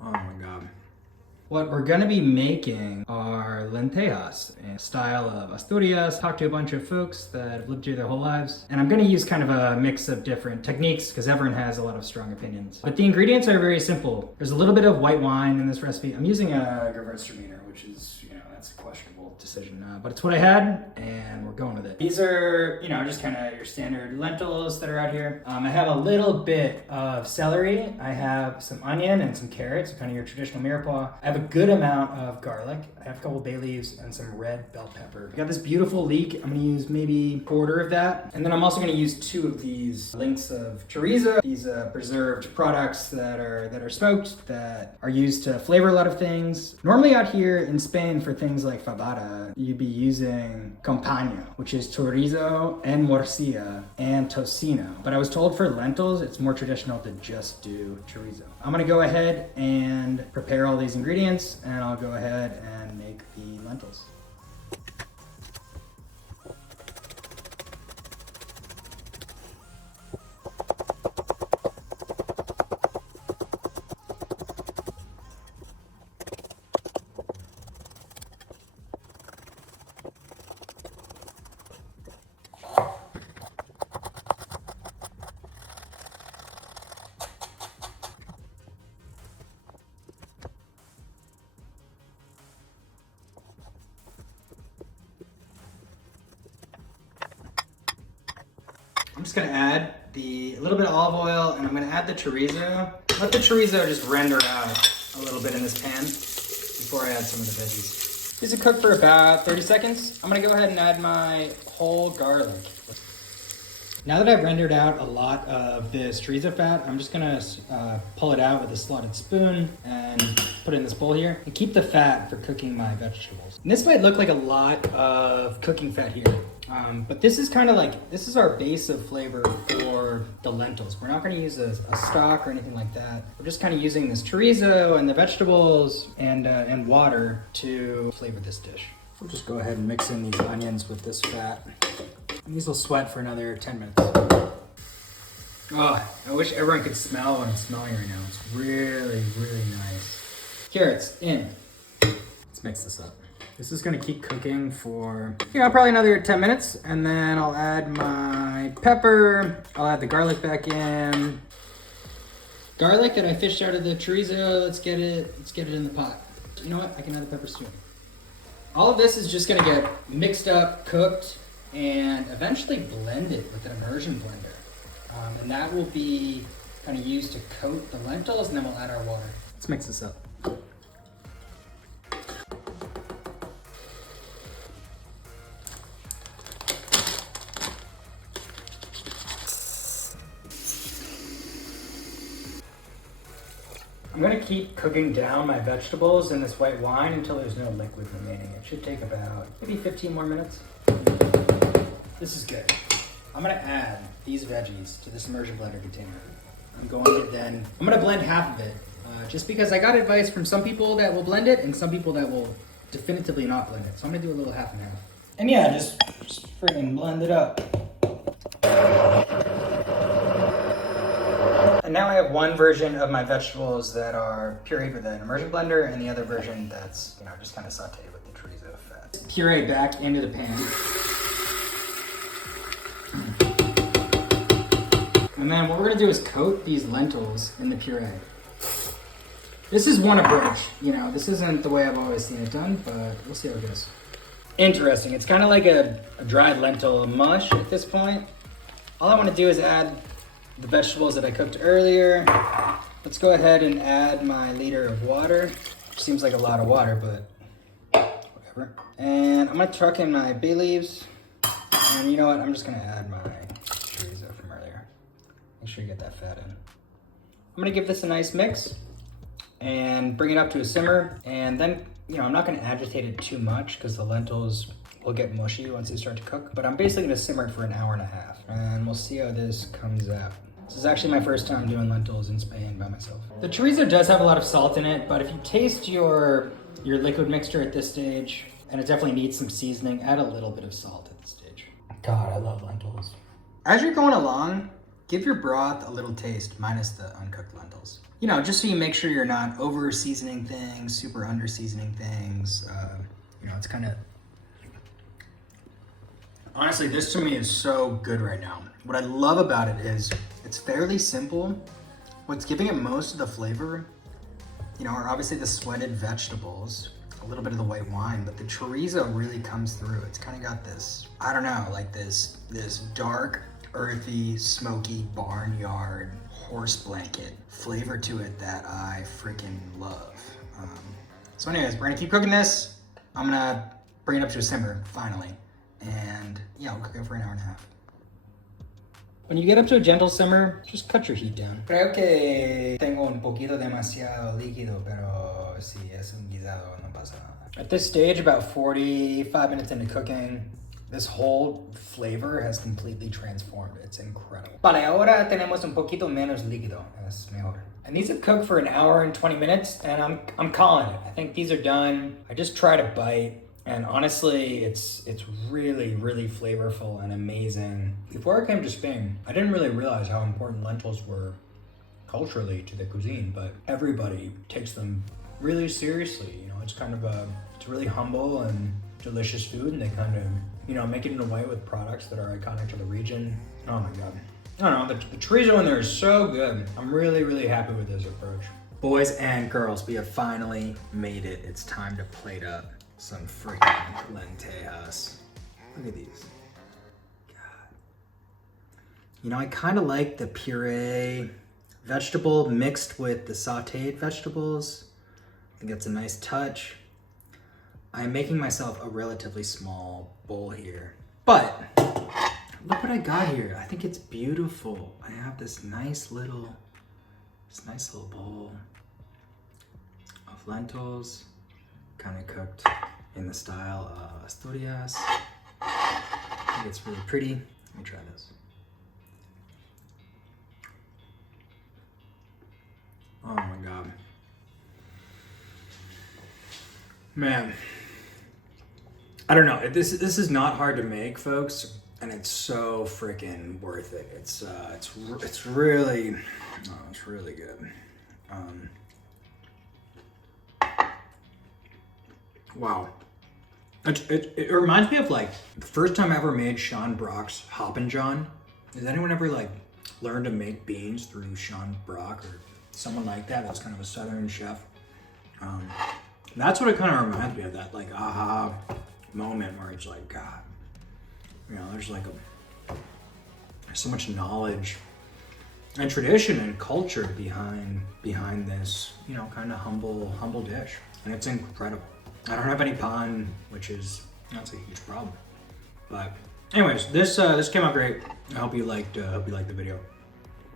Oh my God. What we're gonna be making are lentejas, a style of Asturias. Talked to a bunch of folks that have lived here their whole lives. And I'm gonna use kind of a mix of different techniques because everyone has a lot of strong opinions. But the ingredients are very simple. There's a little bit of white wine in this recipe. I'm using a Gewürztraminer, which is, that's a questionable decision. But it's what I had and we're going with it. These are, just kind of your standard lentils that are out here. I have a little bit of celery. I have some onion and some carrots, kind of your traditional mirepoix. I have a good amount of garlic. I have a couple bay leaves and some red bell pepper. I got this beautiful leek. I'm gonna use maybe a quarter of that. And then I'm also gonna use 2 of these links of chorizo. These preserved products that are smoked, that are used to flavor a lot of things. Normally out here in Spain for things like fabada, you'd be using compagno, which is chorizo and morcilla and tocino. But I was told for lentils, it's more traditional to just do chorizo. I'm gonna go ahead and prepare all these ingredients and I'll go ahead and make the lentils. I'm just gonna add a little bit of olive oil and I'm gonna add the chorizo. Let the chorizo just render out a little bit in this pan before I add some of the veggies. These will cook for about 30 seconds. I'm gonna go ahead and add my whole garlic. Now that I've rendered out a lot of this chorizo fat, I'm just gonna pull it out with a slotted spoon and put it in this bowl here and keep the fat for cooking my vegetables. And this might look like a lot of cooking fat here, but this is kind of this is our base of flavor for the lentils. We're not gonna use a stock or anything like that. We're just kind of using this chorizo and the vegetables and water to flavor this dish. We'll just go ahead and mix in these onions with this fat. And these will sweat for another 10 minutes. Oh, I wish everyone could smell what I'm smelling right now. It's really, really nice. Carrots in. Let's mix this up. This is gonna keep cooking for, probably another 10 minutes. And then I'll add my pepper. I'll add the garlic back in. Garlic that I fished out of the chorizo. Let's get it in the pot. You know what? I can add the peppers too. All of this is just gonna get mixed up, cooked, and eventually blended with an immersion blender. And that will be kind of used to coat the lentils, and then we'll add our water. Let's mix this up. I'm gonna keep cooking down my vegetables in this white wine until there's no liquid remaining. It should take about maybe 15 more minutes. This is good. I'm gonna add these veggies to this immersion blender container. I'm gonna blend half of it, just because I got advice from some people that will blend it and some people that will definitively not blend it. So I'm gonna do a little half and half. And yeah, just friggin' blend it up. And now I have one version of my vegetables that are pureed with an immersion blender and the other version that's, just kind of sauteed with the chorizo fat. Puree back into the pan. And then what we're gonna do is coat these lentils in the puree. This is one approach, this isn't the way I've always seen it done, but we'll see how it goes. Interesting, it's kind of like a dried lentil mush at this point. All I wanna do is add the vegetables that I cooked earlier. Let's go ahead and add my liter of water, which seems like a lot of water, but whatever. And I'm gonna truck in my bay leaves. And you know what, I'm just gonna add my chorizo from earlier. Make sure you get that fat in. I'm gonna give this a nice mix and bring it up to a simmer. And then, I'm not gonna agitate it too much because the lentils will get mushy once they start to cook. But I'm basically gonna simmer it for an hour and a half. And we'll see how this comes out. This is actually my first time doing lentils in Spain by myself. The chorizo does have a lot of salt in it, but if you taste your liquid mixture at this stage, and it definitely needs some seasoning, add a little bit of salt at this stage. God, I love lentils. As you're going along, Give your broth a little taste, minus the uncooked lentils. You know, just so you make sure you're not over seasoning things, super under seasoning things. You know, it's kind of, honestly, this to me is so good right now. What I love about it is it's fairly simple. What's giving it most of the flavor, you know, are obviously the sweated vegetables, a little bit of the white wine, but the chorizo really comes through. It's kind of got this, I don't know, like this dark, earthy, smoky, barnyard, horse blanket flavor to it that I freaking love. So anyways, we're gonna keep cooking this. I'm gonna bring it up to a simmer, finally. And yeah, we'll cook it for an hour and a half. When you get up to a gentle simmer, just cut your heat down. Creo que tengo un poquito demasiado líquido, pero si es un guisado, no pasa nada. At this stage, about 45 minutes into cooking, this whole flavor has completely transformed. It's incredible. Vale, ahora tenemos un poquito menos líquido. Es mejor. And these have cooked for an hour and 20 minutes, and I'm calling it. I think these are done. I just tried a bite, and honestly, it's really, really flavorful and amazing. Before I came to Spain, I didn't really realize how important lentils were culturally to the cuisine, but everybody takes them really seriously. You know, it's kind of it's really humble and delicious food, and they kind of, you know, make it in a way with products that are iconic to the region. Oh my God. I don't know, the chorizo in there is so good. I'm really, really happy with this approach. Boys and girls, we have finally made it. It's time to plate up some freaking lentejas. Look at these. God. You know, I kind of like the puree vegetable mixed with the sauteed vegetables. I think that's a nice touch. I'm making myself a relatively small bowl here, but look what I got here. I think it's beautiful. I have this nice little bowl of lentils, kind of cooked in the style of Asturias. I think it's really pretty. Let me try this. Oh my God. Man. I don't know. This is not hard to make, folks, and it's so freaking worth it. It's really good. Wow. It reminds me of like the first time I ever made Sean Brock's Hoppin' John. Has anyone ever like learned to make beans through Sean Brock or someone like that? That's kind of a Southern chef. That's what it kind of reminds me of, that like aha moment where it's like, God, you know, there's so much knowledge and tradition and culture behind this, you know, kind of humble dish, and it's incredible. I don't have any pan, which is, that's a huge problem. But anyways, this came out great. I hope you liked the video.